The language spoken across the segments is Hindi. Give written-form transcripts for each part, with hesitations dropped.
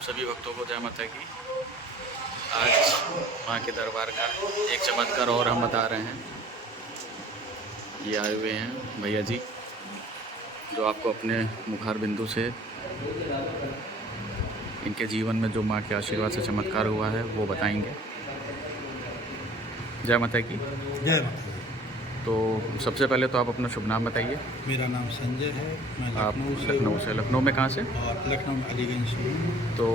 सभी भक्तों को जय माता की। आज माँ के दरबार का एक चमत्कार और हम बता रहे हैं। ये आए हुए हैं भैया जी, जो आपको अपने मुखार बिंदु से इनके जीवन में जो माँ के आशीर्वाद से चमत्कार हुआ है वो बताएंगे। जय माता की। जय माता दी। तो सबसे पहले तो आप अपना शुभ नाम बताइए। मेरा नाम संजय है, मैं आप लखनऊ से लखनऊ में कहाँ से? और लखनऊ में अलीगंज से हूँ। तो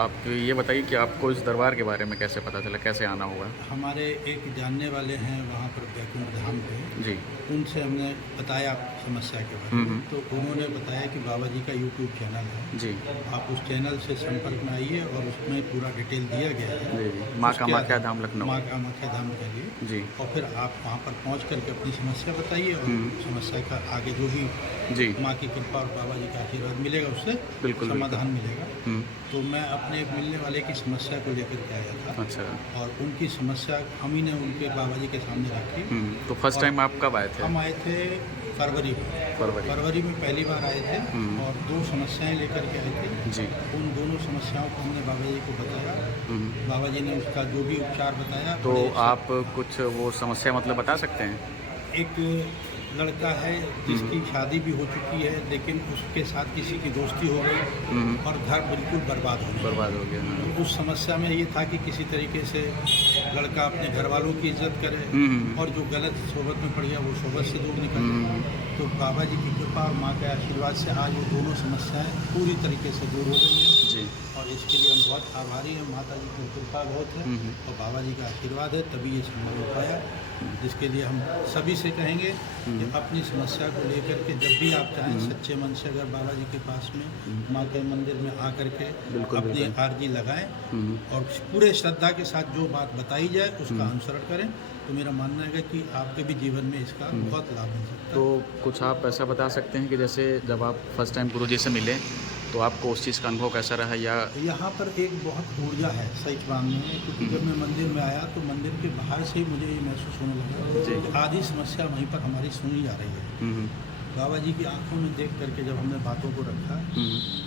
आप ये बताइए कि आपको इस दरबार के बारे में कैसे पता चला, कैसे आना हुआ? हमारे एक जानने वाले हैं वहाँ पर बैकुंठ धाम पे जी। उनसे हमने बताया समस्या के बारे में, तो उन्होंने बताया कि बाबा जी का यूट्यूब चैनल है जी। आप उस चैनल से संपर्क में आइए और उसमें पूरा डिटेल दिया गया है। जी जी। माँ कामाख्या धाम लखनऊ। माँ कामाख्या धाम के लिए जी। और फिर आप वहाँ पर पहुँच करके अपनी समस्या बताइए और समस्या का आगे जो भी जी माँ की कृपा और बाबा जी का आशीर्वाद मिलेगा उससे बिल्कुल समाधान मिलेगा। तो मैं अपने एक मिलने वाले की समस्या को लेकर के आया था। अच्छा। और उनकी समस्या हम ही ने उनके बाबा जी के सामने रखी। तो फर्स्ट टाइम आप कब आए थे? हम आए थे फरवरी में पहली बार आए थे और दो समस्याएं लेकर के आए थे जी। उन दोनों समस्याओं को हमने बाबा जी को बताया। बाबा जी ने उसका जो भी उपचार बताया। तो आप कुछ वो समस्या मतलब बता सकते हैं? एक लड़का है जिसकी शादी भी हो चुकी है लेकिन उसके साथ किसी की दोस्ती हो गई और घर बिल्कुल बर्बाद हो गया। तो उस समस्या में ये था कि किसी तरीके से लड़का अपने घर वालों की इज्जत करे और जो गलत सोबत में पड़ गया वो सोबत से दूर निकल गया। तो बाबा जी की कृपा और माँ के आशीर्वाद से आज वो दोनों समस्याएं पूरी तरीके से दूर हो गई हैं जी। और इसके लिए हम बहुत आभारी हैं। माता जी की कृपा बहुत है और बाबा जी का आशीर्वाद है, तभी ये संभव हो पाया। जिसके लिए हम सभी से कहेंगे कि अपनी समस्या को लेकर के जब भी आप चाहें सच्चे मन से अगर बाबा जी के पास में माँ के मंदिर में आकर के अपनी आरजी लगाएं और पूरे श्रद्धा के साथ जो बात बताई जाए उसका अनुसरण करें, तो मेरा मानना है कि आपके भी जीवन में इसका बहुत लाभ मिल सकता है। तो कुछ आप ऐसा बता सकते हैं कि जैसे जब आप फर्स्ट टाइम गुरुजी से मिले तो आपको उस चीज़ का अनुभव कैसा रहा? या यहाँ पर एक बहुत ऊर्जा है सही मानने में, क्योंकि जब मैं मंदिर में आया तो मंदिर के बाहर से ही मुझे ये महसूस होने लगा कि आधी समस्या वहीं पर हमारी सुनी जा रही है। बाबा जी की आंखों में देख करके जब हमने बातों को रखा,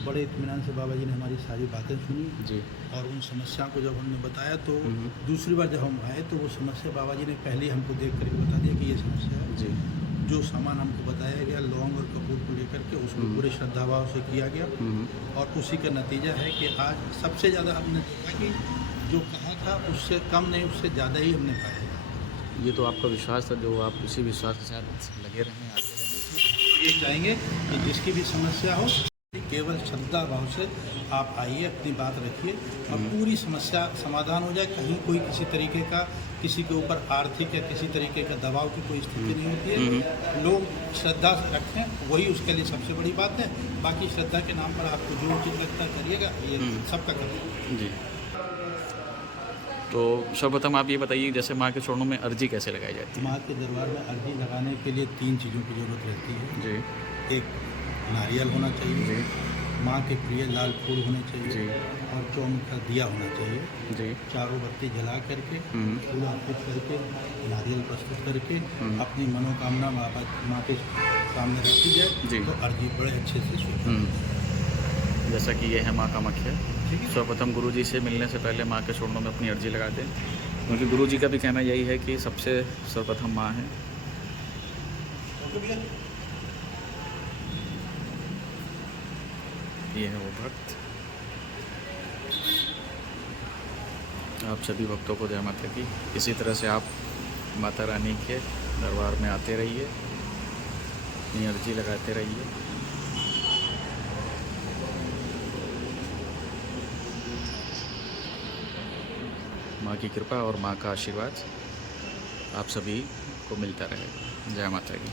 बड़े इत्मीनान से बाबा जी ने हमारी सारी बातें सुनी जी। और उन समस्याओं को जब हमने बताया तो दूसरी बार जब हम आए तो वो समस्या बाबा जी ने पहले हमको देख करके बता दिया कि ये समस्या है जी। जो सामान हमको बताया गया लौंग और कपूर को लेकर के उसको पूरे श्रद्धाभाव से किया गया और उसी का नतीजा है कि आज सबसे ज़्यादा हमने देखा कि जो कहा था उससे कम नहीं उससे ज़्यादा ही हमने पाया। ये तो आपका विश्वास था, जो आप उसी विश्वास के साथ लगे रहें, आगे रहें। ये चाहेंगे कि जिसकी भी समस्या हो केवल श्रद्धा भाव से आप आइए, अपनी बात रखिए और पूरी समस्या समाधान हो जाए। कहीं कोई किसी तरीके का किसी के ऊपर आर्थिक या किसी तरीके का दबाव की कोई स्थिति नहीं होती है। लोग श्रद्धा रखें, वही उसके लिए सबसे बड़ी बात है। बाकी श्रद्धा के नाम पर आपको जो उचित लगता है करिएगा, ये सबका करिएगा जी। तो सर्वप्रथम आप ये बताइए, जैसे माँ के चरणों में अर्जी कैसे लगाई जाती है? माँ के दरबार में अर्जी लगाने के लिए 3 चीज़ों की ज़रूरत रहती है जी। एक नारियल होना चाहिए जी। माँ के प्रिय लाल फूल होने चाहिए जी। और चौमुखा दिया होना चाहिए जी। चारों बत्ती जला करके फूल अर्पित करके नारियल प्रस्तुत करके अपनी मनोकामना माँ के सामने रखी जाए जी। तो अर्जी बड़े अच्छे से स्वीकार। जैसा कि ये है माँ कामाख्या। सर्वप्रथम गुरुजी से मिलने से पहले माँ के चरणों में अपनी अर्जी लगा दें, क्योंकि गुरुजी का भी कहना यही है कि सबसे सर्वप्रथम माँ है। ये है वो भक्त। आप सभी भक्तों को जय माता की। इसी तरह से आप माता रानी के दरबार में आते रहिए, अपनी अर्जी लगाते रहिए। माँ की कृपा और माँ का आशीर्वाद आप सभी को मिलता रहे। जय माता की।